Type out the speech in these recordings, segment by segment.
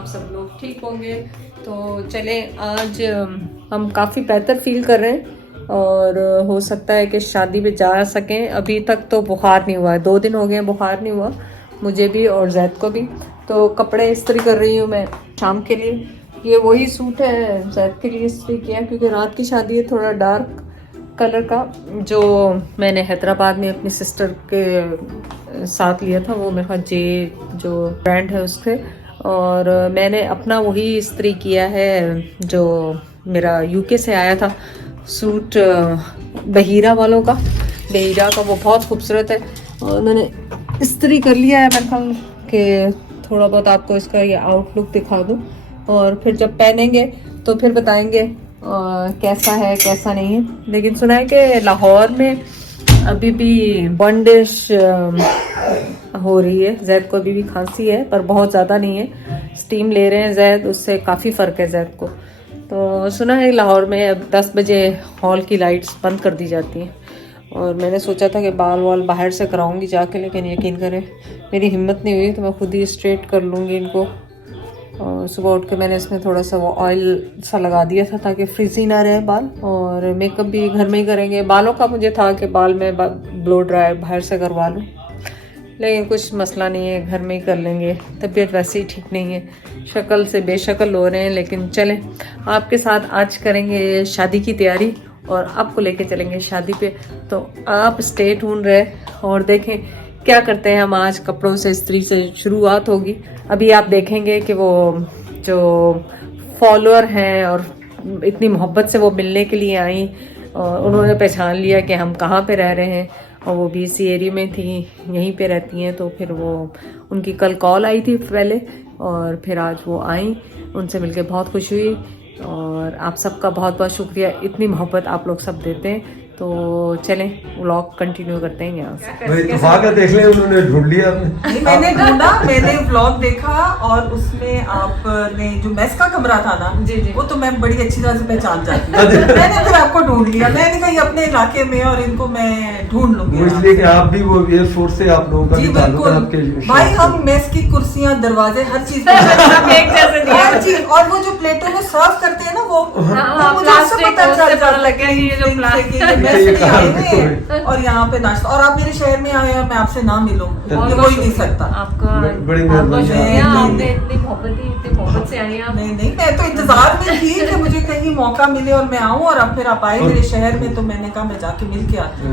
आप सब लोग ठीक होंगे। तो चले, आज हम काफ़ी बेहतर फील कर रहे हैं और हो सकता है कि शादी पे जा सकें। अभी तक तो बुखार नहीं हुआ है, 2 दिन हो गए हैं बुखार नहीं हुआ मुझे भी और जैद को भी। तो कपड़े इस्त्री कर रही हूँ मैं शाम के लिए। ये वही सूट है जैद के लिए इस्त्री किया क्योंकि रात की शादी है, थोड़ा डार्क कलर का, जो मैंने हैदराबाद में अपनी सिस्टर के साथ लिया था। वो मेरे पास जे जो ब्रांड है उससे, और मैंने अपना वही इस्त्री किया है जो मेरा यूके से आया था सूट, बहीरा वालों का, बहीरा का। वो बहुत खूबसूरत है और उन्होंने इस्त्री कर लिया है। मैं ख्याल कि थोड़ा बहुत आपको इसका ये आउटलुक दिखा दूँ और फिर जब पहनेंगे तो फिर बताएंगे कैसा है कैसा नहीं है। लेकिन सुना है कि लाहौर में अभी भी बंदिश हो रही है। जैद को अभी भी खांसी है पर बहुत ज़्यादा नहीं है, स्टीम ले रहे हैं जैद, उससे काफ़ी फ़र्क है जैद को। तो सुना है लाहौर में अब 10 बजे हॉल की लाइट्स बंद कर दी जाती हैं और मैंने सोचा था कि बाल वाल बाहर से कराऊंगी जाके, लेकिन यकीन करें मेरी हिम्मत नहीं हुई, तो मैं खुद ही स्ट्रेट कर लूँगी इनको। और सुबह उठ के मैंने इसमें थोड़ा सा वो ऑयल सा लगा दिया था ताकि फ्रिजी ना रहे बाल। और मेकअप भी घर में ही करेंगे। बालों का मुझे था कि बाल में ब्लो ड्राई बाहर से करवा लूँ, लेकिन कुछ मसला नहीं है, घर में ही कर लेंगे। तबीयत वैसे ही ठीक नहीं है, शक्ल से बेशक्ल हो रहे हैं। लेकिन चलें, आपके साथ आज करेंगे शादी की तैयारी और आपको लेके चलेंगे शादी पे। तो आप स्टे ट्यून रहे और देखें क्या करते हैं हम आज। कपड़ों से इस्त्री से शुरुआत होगी। अभी आप देखेंगे कि वो जो फॉलोअर हैं और इतनी मोहब्बत से वो मिलने के लिए आई और उन्होंने पहचान लिया कि हम कहाँ पे रह रहे हैं, और वो भी इसी एरिया में थी, यहीं पे रहती हैं। तो फिर वो उनकी कल कॉल आई थी पहले और फिर आज वो आई, उनसे मिलके बहुत खुशी हुई। और आप सबका बहुत बहुत शुक्रिया, इतनी मोहब्बत आप लोग सब देते हैं। तो चलें व्लॉग कंटिन्यू करते हैं यहाँ से। देख लें, उन्होंने ढूंढ लिया। नहीं, मैंने ढूंढा, मैंने व्लॉग देखा और उसमें आपने जो मेस का कमरा था ना, जी वो तो मैं बड़ी अच्छी तरह से पहचान जाती हूँ। मैंने फिर आपको ढूंढ लिया। मैंने कहा अपने इलाके में और इनको मैं ढूंढ लूंगी। इसलिए कि आप भी वो एयरफोर्स से आप लोगों का जी बिल्कुल भाई, हम मेस की कुर्सियाँ दरवाजे हर चीज हर चीज, और वो जो प्लेटों में सर्व करते हैं ना वो मुझे सब पता चल लगे और यहाँ पे नाश्ता। और आप मेरे शहर में आए और मैं आपसे ना मिलूं तो कोई नहीं सकता। आपका बड़ी मेहरबानी, आपने इतनी मोहब्बत से आई आप। नहीं, मैं तो इंतजार में थी कि मुझे कहीं मौका मिले और मैं आऊँ, और अब फिर आप आए मेरे शहर में तो मैंने कहा मैं जाके मिल के आती हूँ।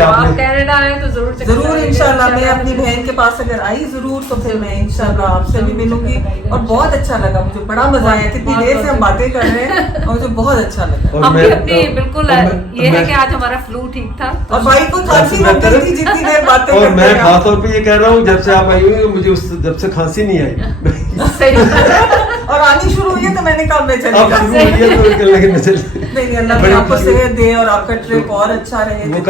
आप कनाडा आए तो जरूर इंशाल्लाह मैं अपनी बहन के पास अगर आई जरूर तो फिर मैं इंशाल्लाह आपसे भी मिलूंगी। और बहुत अच्छा लगा, मुझे बड़ा मजा आया, कितनी देर से हम बातें कर रहे हैं और मुझे बहुत अच्छा लगा। अपनी बिल्कुल ये है कि आज हमारा फ्लू ठीक था और भाई को खांसी लग गई थी जितनी देर बातें और मैं खास तौर पे ये कह रहा हूँ, जब से आप आई हुई मुझे जब से खांसी नहीं आई और आनी शुरू हुई है तो मैंने कहा मैं चली नहीं, अल्लाह आपको सेहत दे और आपका ट्रिप और अच्छा रहे। वो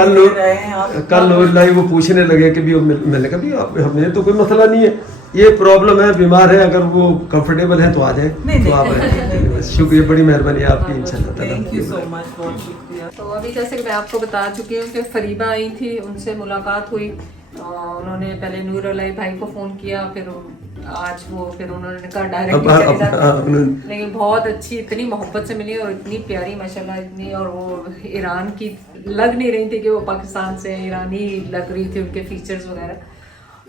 कल लाई वो पूछने लगे कि भी मैंने कहा भी हमें तो कोई मसला नहीं है, ये प्रॉब्लम है, बीमार है, अगर वो कंफर्टेबल है तो आ जाए। तो आप शुक्रिया, बड़ी मेहरबानी आपकी, इंशाल्लाह। थैंक यू सो मच, बहुत शुक्रिया। तो अभी जैसे कि मैं आपको बता चुकी हूँ कि फरीबा आई थी, उनसे मुलाकात हुई। उन्होंने पहले नूर अलाई भाई को फोन किया, फिर आज वो फिर उन्होंने कहा डायरेक्ट चले जाते, लेकिन बहुत अच्छी, इतनी मोहब्बत से मिली और इतनी प्यारी माशाल्लाह, इतनी। और वो ईरान की लग नहीं रही थी कि वो पाकिस्तान से, ईरानी लग रही थी उनके फीचर्स वगैरह।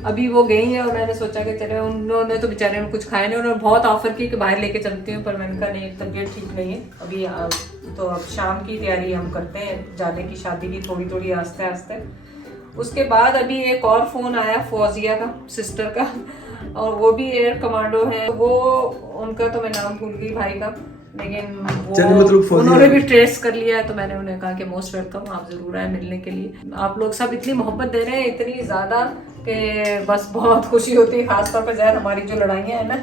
अभी वो गई है और मैंने सोचा कि चले, उन्होंने तो बेचारे ने कुछ खाया नहीं, उन्होंने बहुत ऑफर की कि बाहर लेके चलती हूँ, पर मैंने कहा नहीं, तबीयत ठीक नहीं है अभी। तो अब शाम की तैयारी हम करते हैं जाने की, शादी की, थोड़ी थोड़ी आस्ते आस्ते। उसके बाद अभी एक और फोन आया फौजिया का, सिस्टर का, और वो भी एयर कमांडो है। वो उनका तो मैं नाम भूल गई भाई का, लेकिन वो उन्होंने भी ट्रेस कर लिया है। तो मैंने उन्हें कहा कि मोस्ट वेलकम, आप जरूर आए मिलने के लिए। आप लोग सब इतनी मोहब्बत दे रहे हैं, इतनी ज्यादा कि बस बहुत खुशी होती है। खासतौर पर जैसे हमारी जो लड़ाइयाँ है ना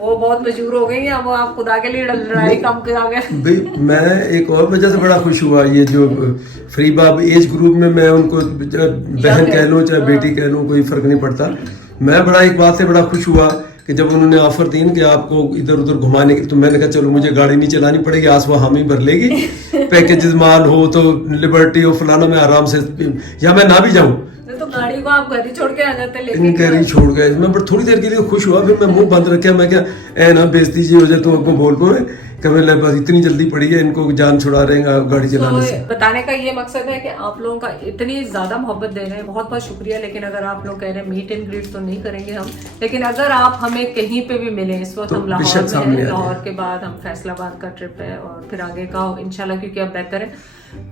वो बहुत मशहूर हो गई हैं। वो आप खुदा के लिए लड़ाई कम करोगे। भाई मैं एक और वजह से बड़ा खुश हुआ, ये जो फरीबा एज ग्रुप में मैं उनको बहन कह लूँ चाहे बेटी कह लूँ, कोई फर्क नहीं पड़ता। मैं बड़ा एक बात से बड़ा खुश हुआ कि जब उन्होंने ऑफर दी कि आपको इधर उधर घुमाने की, तो मैंने कहा चलो मुझे गाड़ी नहीं चलानी पड़ेगी, आसवा हम ही भर लेगी, पैकेजेस माल हो तो लिबर्टी हो फलाना, में आराम से, या मैं ना भी जाऊँ गाड़ी को आप घर ही छोड़ के आ जाते इन घर ही छोड़ गए मैं, पर थोड़ी देर के लिए खुश हुआ, फिर मैं मुंह बंद रखा, मैं क्या ए ना बेइज्जती जी हो जाए तो आपको बोल पाए कभी बस इतनी जल्दी पड़ी है, इनको जान छुड़ा रहे हैं गाड़ी चलाने से। बताने का ये मकसद है कि आप लोगों का इतनी ज्यादा मोहब्बत दे रहे हैं, बहुत बहुत शुक्रिया। लेकिन अगर आप लोग कह रहे हैं मीट एंड ग्रीट तो नहीं करेंगे हम, लेकिन अगर आप हमें कहीं पे भी मिले, इस वक्त तो हम लाहौर में हैं, हैं। लाहौर के बाद हम फैसलाबाद का ट्रिप है और फिर आगे का इंशाल्लाह, क्योंकि अब बेहतर है,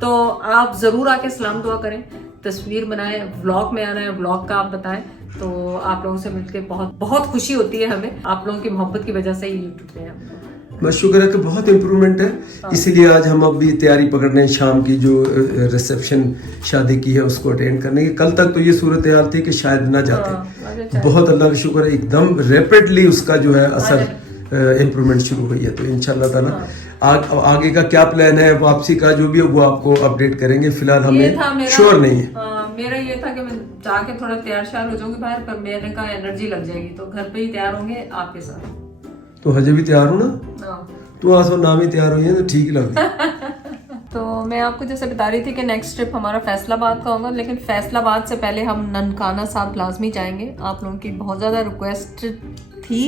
तो आप जरूर आके सलाम दुआ करें, तस्वीर बनाएं, व्लॉग में आना है, व्लॉग का आप बताएं, तो आप लोगों से मिलकर बहुत बहुत खुशी होती है हमें। आप लोगों की मोहब्बत की वजह से ही यूट्यूब पे हम बस शुक्र है कि बहुत इम्प्रूवमेंट है, इसीलिए आज हम अभी तैयारी पकड़ रहे हैं शाम की जो रिसेप्शन शादी की है उसको अटेंड करने की। कल तक तो ये सूरत हाल थी कि शायद ना जाते, बहुत अल्लाह का शुक्र है एकदम रैपिडली उसका जो है असर इम्प्रूवमेंट शुरू हुई है। तो इंशाल्लाह ताला आगे का क्या प्लान है, वापसी का जो भी है वो आपको अपडेट करेंगे, फिलहाल हमें श्योर नहीं है। मेरा ये था कि मैं जाके थोड़ा तैयार श्यार हो जाऊंगी बाहर, पर मैंने कहा एनर्जी लग जाएगी तो घर पे ही तैयार होंगे आपके साथ। तो हजे भी तैयार हो ना, तो आज नाम ही तैयार हुई है तो ठीक लग तो मैं आपको जैसे बता रही थी कि नेक्स्ट ट्रिप हमारा फैसलाबाद का होगा, लेकिन फैसलाबाद से पहले हम ननकाना साहब लाजमी जाएंगे। आप लोगों की बहुत ज़्यादा रिक्वेस्ट थी,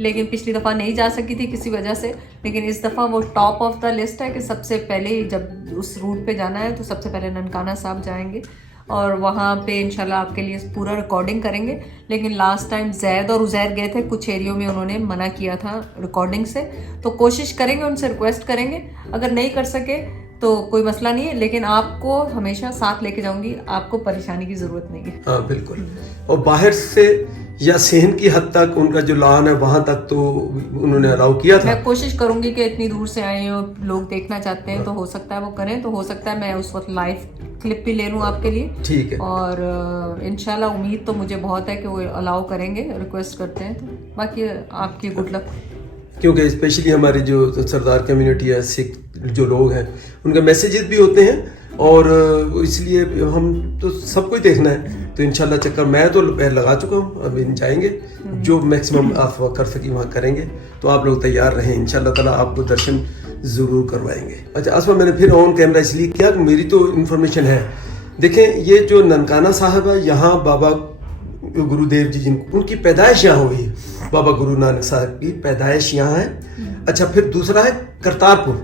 लेकिन पिछली दफ़ा नहीं जा सकी थी किसी वजह से, लेकिन इस दफ़ा वो टॉप ऑफ द लिस्ट है कि सबसे पहले जब उस रूट पे जाना है तो सबसे पहले ननकाना साहब जाएंगे और वहाँ पे इंशाल्लाह आपके लिए पूरा रिकॉर्डिंग करेंगे। लेकिन लास्ट टाइम जैद और उजैर गए थे, कुछ एरियो में उन्होंने मना किया था रिकॉर्डिंग से, तो कोशिश करेंगे, उनसे रिक्वेस्ट करेंगे, अगर नहीं कर सके तो कोई मसला नहीं है, लेकिन आपको हमेशा साथ लेके जाऊंगी, आपको परेशानी की जरूरत नहीं है। हाँ बिल्कुल, और बाहर से या सहन की हद तक उनका जो लान है वहां तक तो उन्होंने अलाउ किया था। मैं कोशिश करूंगी कि इतनी दूर से आए हो, लोग देखना चाहते हैं तो हो सकता है वो करें, तो हो सकता है मैं उस वक्त लाइव क्लिप भी ले लूं आपके लिए, ठीक है। और इंशाल्लाह उम्मीद तो मुझे बहुत है कि वो अलाउ करेंगे, रिक्वेस्ट करते हैं, तो बाकी आपकी गुड लक। क्योंकि स्पेशली हमारी जो सरदार कम्युनिटी है, सिख जो लोग हैं, उनके मैसेजेस भी होते हैं और इसलिए हम तो सबको ही देखना है, तो इंशाल्लाह चक्कर मैं तो लगा चुका हूँ, अब जाएंगे जो मैक्सिमम आप कर सकी वहाँ करेंगे। तो आप लोग तैयार रहें, इंशाल्लाह ताला आपको दर्शन जरूर करवाएंगे। अच्छा आसमा, मैंने फिर ऑन कैमरा इसलिए किया, मेरी तो इन्फॉर्मेशन है, देखें ये जो ननकाना साहब है, यहाँ बाबा गुरुदेव जी उनकी पैदाइश यहाँ हुई है, बाबा गुरु नानक साहब की पैदाइश यहाँ है। अच्छा, फिर दूसरा है करतारपुर,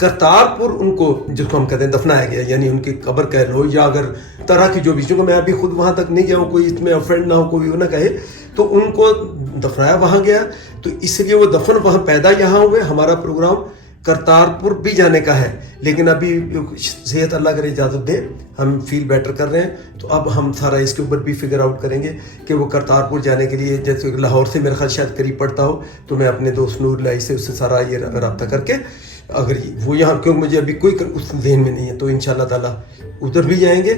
करतारपुर उनको जिसको हम कहते हैं दफनाया गया, यानी उनकी कब्र कह लो या अगर तरह की जो भी, क्योंकि मैं अभी खुद वहां तक नहीं गया हूँ, कोई इसमें फ्रेंड ना हो, कोई वो ना कहे, तो उनको दफनाया वहां गया, तो इसलिए वो दफन वहां पैदा यहाँ हुए। हमारा प्रोग्राम करतारपुर भी जाने का है, लेकिन अभी सेहत अल्लाह करे इजाज़त दे, हम फील बेटर कर रहे हैं, तो अब हम सारा इसके ऊपर भी फिगर आउट करेंगे कि वो करतारपुर जाने के लिए, जैसे लाहौर से मेरा ख्याल शायद करीब पड़ता हो, तो मैं अपने दोस्त नूर लाई से उससे सारा ये रब्ता करके, अगर वो यहाँ, क्योंकि मुझे अभी कोई उस जहन में नहीं है, तो इंशाल्लाह ताला उधर भी जाएंगे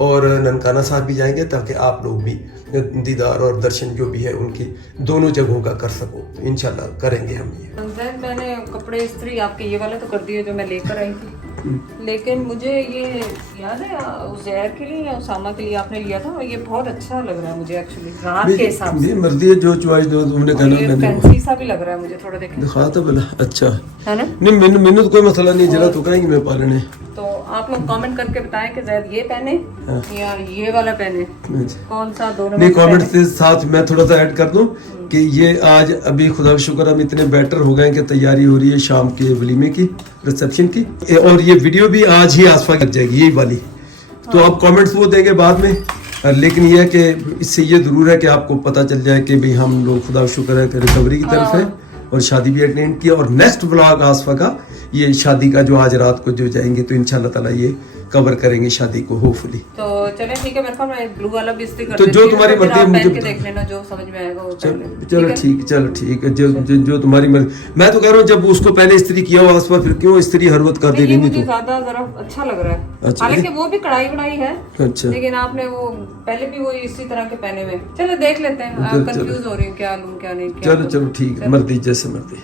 और ननकाना साहब भी जाएंगे, ताकि आप लोग भी दीदार और दर्शन जो भी है उनकी दोनों जगहों का कर सको। तो इंशाल्लाह करेंगे हम ये। मैंने कपड़े इस्त्री आपके ये वाले तो कर दिए जो मैं लेकर आई थी, लेकिन मुझे ये याद है उज़ैर के लिए या उसामा के लिए आपने लिया था, और ये बहुत अच्छा लग रहा है मुझे एक्चुअली, रात के हिसाब से मर्जी है, जो चॉइस दो तुमने कहना, मैंने फैंसी सा भी लग रहा है मुझे, थोड़ा देखें दिखा तो भला, अच्छा है ना, नहीं मैंने तो कोई मसला नहीं, जरा तो कहेंगे मैं पालने। तो आप लोग कमेंट करके बताएं कि ज़ैद ये पहने या ये वाला पहने, कौन सा दोनों नहीं, कमेंट के साथ मैं थोड़ा सा ऐड कर दूं कि ये आज अभी खुदा का शुक्र हम इतने बेटर हो गए कि तैयारी हो रही है शाम के वलीमे की, रिसेप्शन की, और ये वीडियो भी आज ही आसफा लग जाएगी यही वाली, तो आप कमेंट्स वो देंगे बाद में, लेकिन ये है कि इससे ये जरूर है कि आपको पता चल जाए कि भाई हम लोग खुदा का शुक्र है कि रिकवरी की तरफ है और शादी भी अटेंड किया, और नेक्स्ट व्लॉग आसफा का ये शादी का जो आज रात को जो जाएंगे, तो इंशाल्लाह ताला ये कवर करेंगे शादी को होपफुली। तो चले ठीक है, मेरे ख्याल में ब्लू वाला भी इस्त्री कर तो जो तुम्हारी मर्जी है मुझे देख लेना, जो समझ में आएगा वो चलो ठीक है, जो तुम्हारी मर्जी। मैं तो कह रहा हूँ जब उसको पहले इस्त्री किया हो आसपास, फिर क्यों इस्त्री हर वक्त कर दे रही, मुझे ज्यादा जरा अच्छा लग रहा है, अच्छा, हालांकि वो भी कढ़ाई बनाई है, अच्छा, लेकिन आपने वो पहले भी वो इसी तरह के पहने हुए। चलो देख लेते हैं, कंफ्यूज हो रही हूँ क्या लूं क्या नहीं। चलो ठीक है, मर्जी जैसे मर्जी।